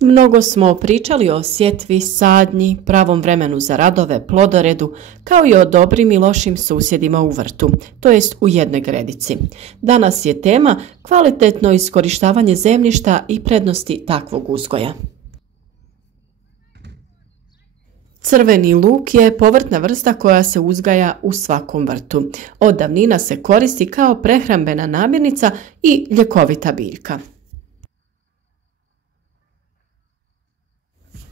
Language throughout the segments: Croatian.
Mnogo smo pričali o sjetvi, sadnji, pravom vremenu za radove, plodoredu, kao i o dobrim i lošim susjedima u vrtu, to jest u jednoj gredici. Danas je tema kvalitetno iskorištavanje zemljišta i prednosti takvog uzgoja. Crveni luk je povrtna vrsta koja se uzgaja u svakom vrtu. Od davnina se koristi kao prehrambena namirnica i ljekovita biljka.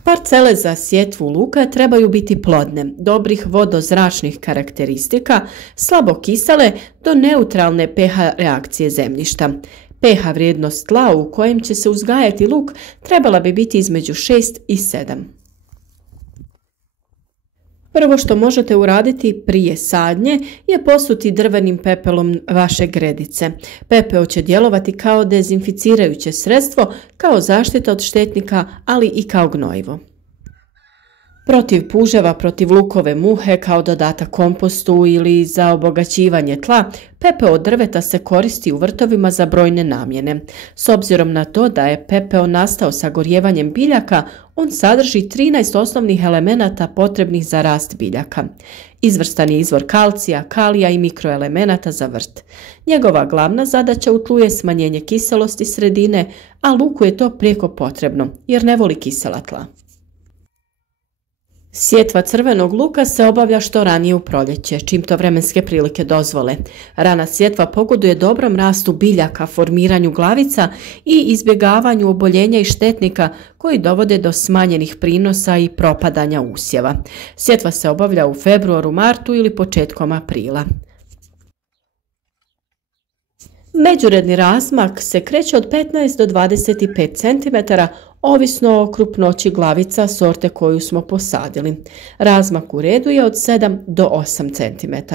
Parcele za sjetvu luka trebaju biti plodne, dobrih vodozračnih karakteristika, slabo kisele do neutralne pH reakcije zemljišta. pH vrijednost tla u kojem će se uzgajati luk trebala bi biti između 6 i 7. Prvo što možete uraditi prije sadnje je posuti drvenim pepelom vaše gredice. Pepeo će djelovati kao dezinficirajuće sredstvo, kao zaštita od štetnika, ali i kao gnojivo. Protiv puževa, protiv lukove muhe, kao dodatak kompostu ili za obogaćivanje tla, pepeo od drveta se koristi u vrtovima za brojne namjene. S obzirom na to da je pepeo nastao sagorjevanjem biljaka, on sadrži 13 osnovnih elemenata potrebnih za rast biljaka. Izvrstan je izvor kalcija, kalija i mikroelemenata za vrt. Njegova glavna zadaća u tlu je smanjenje kiselosti sredine, a luku je to prijeko potrebno jer ne voli kisela tla. Sjetva crvenog luka se obavlja što ranije u proljeće, čim to vremenske prilike dozvole. Rana sjetva pogoduje dobrom rastu biljaka, formiranju glavica i izbjegavanju oboljenja i štetnika koji dovode do smanjenih prinosa i propadanja usjeva. Sjetva se obavlja u februaru, martu ili početkom aprila. Međuredni razmak se kreće od 15 do 25 cm, ovisno o krupnoći glavica sorte koju smo posadili. Razmak u redu je od 7 do 8 cm.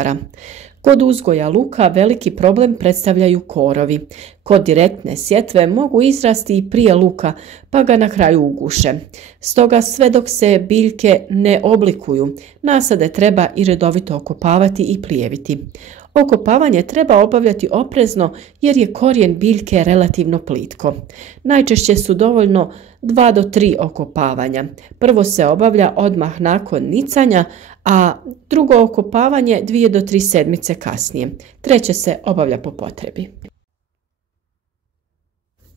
Kod uzgoja luka veliki problem predstavljaju korovi. Kod direktne sjetve mogu izrasti i prije luka, pa ga na kraju uguše. Stoga sve dok se biljke ne oblikuju, nasade treba i redovito okopavati i plijeviti. Okopavanje treba obavljati oprezno jer je korijen biljke relativno plitko. Najčešće su dovoljno 2 do 3 okopavanja. Prvo se obavlja odmah nakon nicanja, a drugo okopavanje 2 do 3 sedmice kasnije. Treće se obavlja po potrebi.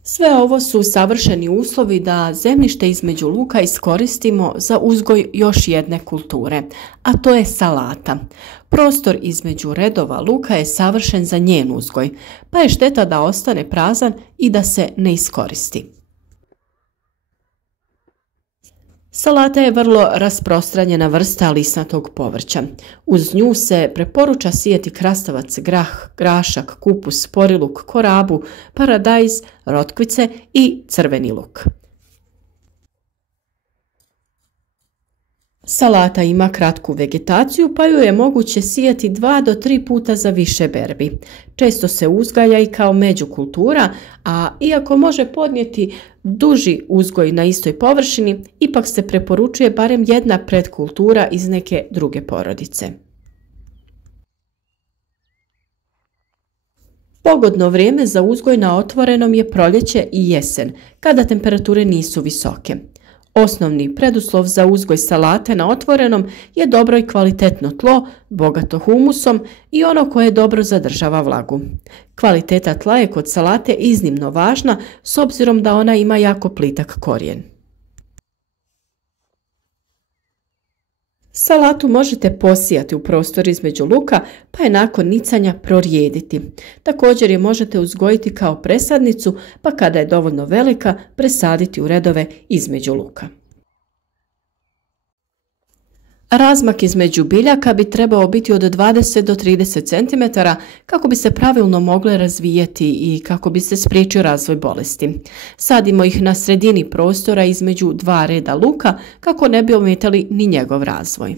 Sve ovo su savršeni uslovi da zemljište između luka iskoristimo za uzgoj još jedne kulture, a to je salata. Prostor između redova luka je savršen za njen uzgoj, pa je šteta da ostane prazan i da se ne iskoristi. Salata je vrlo rasprostranjena vrsta lisnatog povrća. Uz nju se preporuča sijeti krastavac, grah, grašak, kupus, poriluk, korabu, paradajz, rotkvice i crveni luk. Salata ima kratku vegetaciju, pa ju je moguće sijati 2 do 3 puta za više berbi. Često se uzgaja i kao međukultura, a iako može podnijeti duži uzgoj na istoj površini, ipak se preporučuje barem jedna predkultura iz neke druge porodice. Pogodno vrijeme za uzgoj na otvorenom je proljeće i jesen, kada temperature nisu visoke. Osnovni preduslov za uzgoj salate na otvorenom je dobro i kvalitetno tlo, bogato humusom i ono koje dobro zadržava vlagu. Kvaliteta tla je kod salate iznimno važna s obzirom da ona ima jako plitak korijen. Salatu možete posijati u prostor između luka, pa je nakon nicanja prorijediti. Također je možete uzgojiti kao presadnicu, pa kada je dovoljno velika, presaditi u redove između luka. Razmak između biljaka bi trebao biti od 20 do 30 cm kako bi se pravilno mogle razvijeti i kako bi se spriječio razvoj bolesti. Sadimo ih na sredini prostora između 2 reda luka kako ne bi ometali ni njegov razvoj.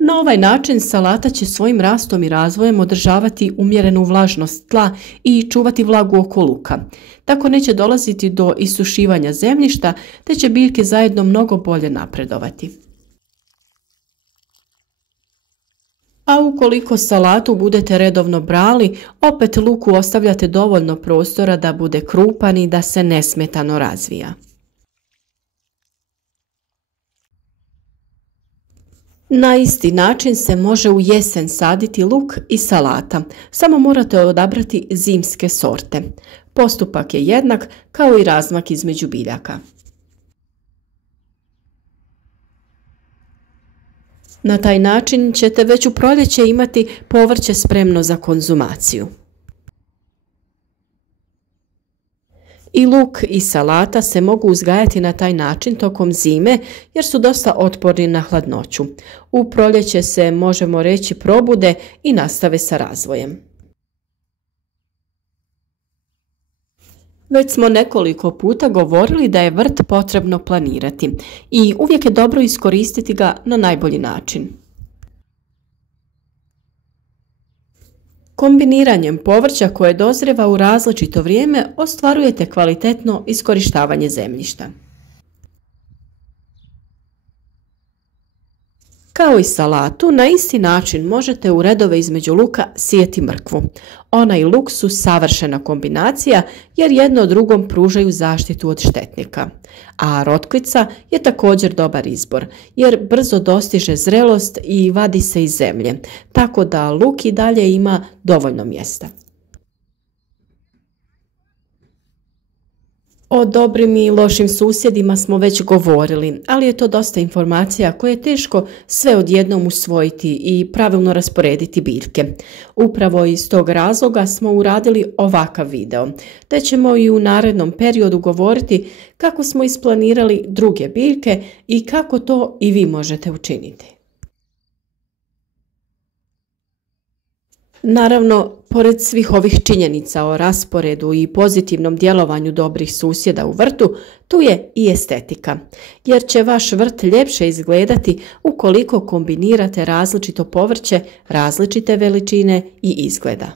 Na ovaj način salata će svojim rastom i razvojem održavati umjerenu vlažnost tla i čuvati vlagu oko luka. Tako neće dolaziti do isušivanja zemljišta, te će biljke zajedno mnogo bolje napredovati. A ukoliko salatu budete redovno brali, opet luku ostavljate dovoljno prostora da bude krupan i da se nesmetano razvija. Na isti način se može u jesen saditi luk i salata, samo morate odabrati zimske sorte. Postupak je jednak kao i razmak između biljaka. Na taj način ćete već u proljeće imati povrće spremno za konzumaciju. I luk i salata se mogu uzgajati na taj način tokom zime jer su dosta otporni na hladnoću. U proljeće se, možemo reći, probude i nastave sa razvojem. Već smo nekoliko puta govorili da je vrt potrebno planirati i uvijek je dobro iskoristiti ga na najbolji način. Kombiniranjem povrća koje dozrijeva u različito vrijeme ostvarujete kvalitetno iskorištavanje zemljišta. Kao i salatu, na isti način možete u redove između luka sijeti mrkvu. Ona i luk su savršena kombinacija jer jedno drugom pružaju zaštitu od štetnika. A rotkvica je također dobar izbor jer brzo dostiže zrelost i vadi se iz zemlje, tako da luk i dalje ima dovoljno mjesta. O dobrim i lošim susjedima smo već govorili, ali je to dosta informacija koje je teško sve odjednom usvojiti i pravilno rasporediti biljke. Upravo iz tog razloga smo uradili ovakav video, te ćemo i u narednom periodu govoriti kako smo isplanirali druge biljke i kako to i vi možete učiniti. Naravno, pored svih ovih činjenica o rasporedu i pozitivnom djelovanju dobrih susjeda u vrtu, tu je i estetika, jer će vaš vrt ljepše izgledati ukoliko kombinirate različito povrće, različite veličine i izgleda.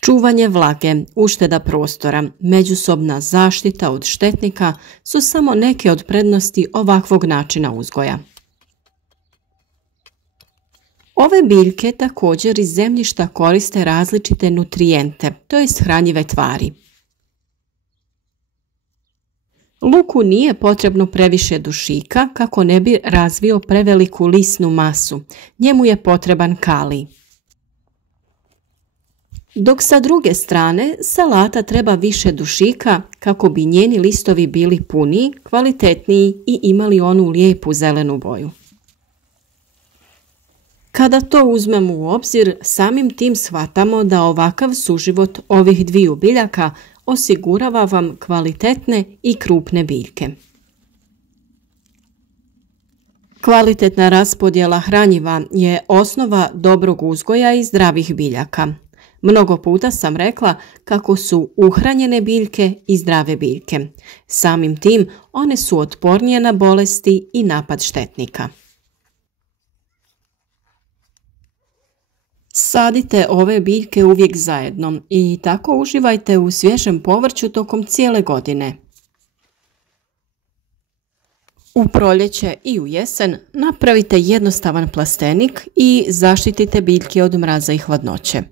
Čuvanje vlage, ušteda prostora, međusobna zaštita od štetnika su samo neke od prednosti ovakvog načina uzgoja. Ove biljke također iz zemljišta koriste različite nutrijente, to jest hranjive tvari. Luku nije potrebno previše dušika kako ne bi razvio preveliku lisnu masu, njemu je potreban kalij. Dok sa druge strane salata treba više dušika kako bi njeni listovi bili puniji, kvalitetniji i imali onu lijepu zelenu boju. Kada to uzmemo u obzir, samim tim shvatamo da ovakav suživot ovih dviju biljaka osigurava vam kvalitetne i krupne biljke. Kvalitetna raspodjela hranjiva je osnova dobrog uzgoja i zdravih biljaka. Mnogo puta sam rekla kako su uhranjene biljke i zdrave biljke. Samim tim one su otpornije na bolesti i napad štetnika. Sadite ove biljke uvijek zajedno i tako uživajte u svježem povrću tokom cijele godine. U proljeće i u jesen napravite jednostavan plastenik i zaštitite biljke od mraza i hladnoće.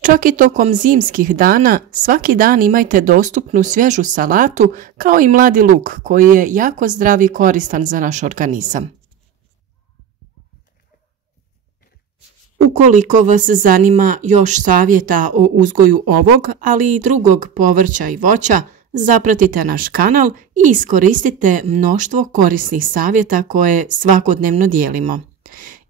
Čak i tokom zimskih dana svaki dan imajte dostupnu svježu salatu kao i mladi luk koji je jako zdrav i koristan za naš organizam. Ukoliko vas zanima još savjeta o uzgoju ovog, ali i drugog povrća i voća, zapratite naš kanal i iskoristite mnoštvo korisnih savjeta koje svakodnevno dijelimo.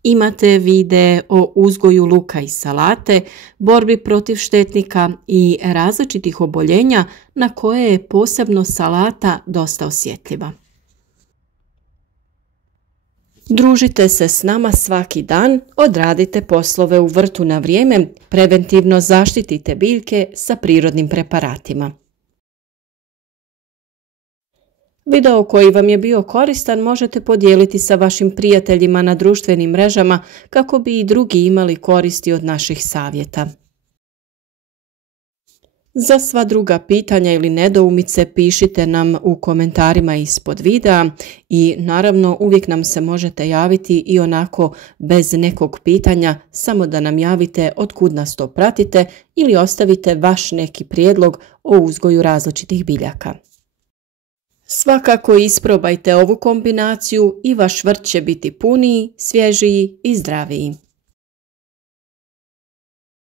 Imate videe o uzgoju luka i salate, borbi protiv štetnika i različitih oboljenja na koje je posebno salata dosta osjetljiva. Družite se s nama svaki dan, odradite poslove u vrtu na vrijeme, preventivno zaštitite biljke sa prirodnim preparatima. Video koji vam je bio koristan možete podijeliti sa vašim prijateljima na društvenim mrežama kako bi i drugi imali koristi od naših savjeta. Za sva druga pitanja ili nedoumice pišite nam u komentarima ispod videa i naravno uvijek nam se možete javiti i onako bez nekog pitanja, samo da nam javite od kud nas to pratite ili ostavite vaš neki prijedlog o uzgoju različitih biljaka. Svakako isprobajte ovu kombinaciju i vaš vrt će biti puniji, svježiji i zdraviji.